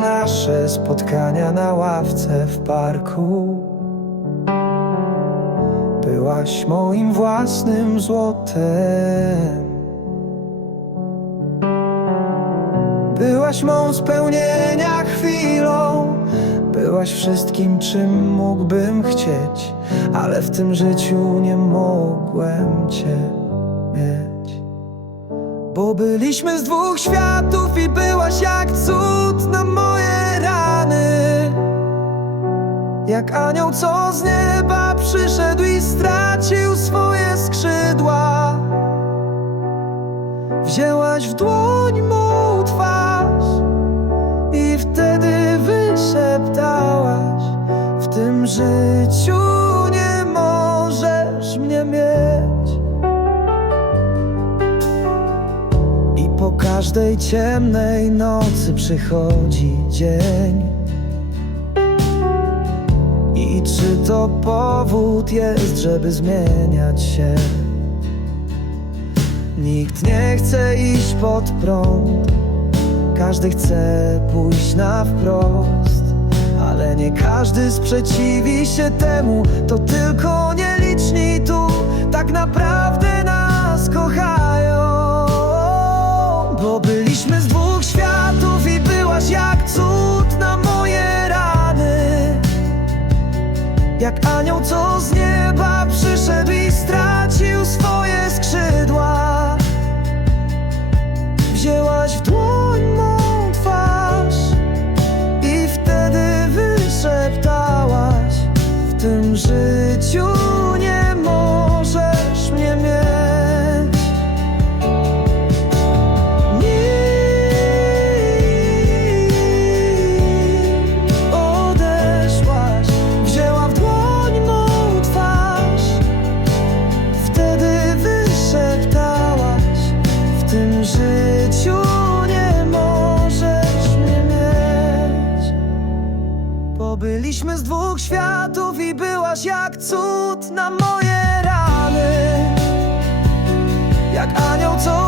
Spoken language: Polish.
nasze spotkania na ławce w parku. Byłaś moim własnym złotem. Byłaś mą spełnienia chwilą. Byłaś wszystkim, czym mógłbym chcieć, ale w tym życiu nie mogłem cię mieć. Bo byliśmy z dwóch światów i byłaś jak cud na moje rany. Jak anioł, co z nieba przyszedł i stracił swoje skrzydła. Wzięłaś w dłoń mą twarz i wtedy wyszeptałaś: W tym życiu każdej ciemnej nocy przychodzi dzień. I czy to powód jest, żeby zmieniać się? Nikt nie chce iść pod prąd, każdy chce pójść na wprost, ale nie każdy sprzeciwi się temu, to tylko nieliczni tu tak naprawdę Jak anioł, co z nieba przyszedł i stracił swoje skrzydła. Wzięłaś w dłoń mą twarz i wtedy wyszeptałaś: W tym życiu dwóch światów i byłaś jak cud na moje rany. Jak anioł, co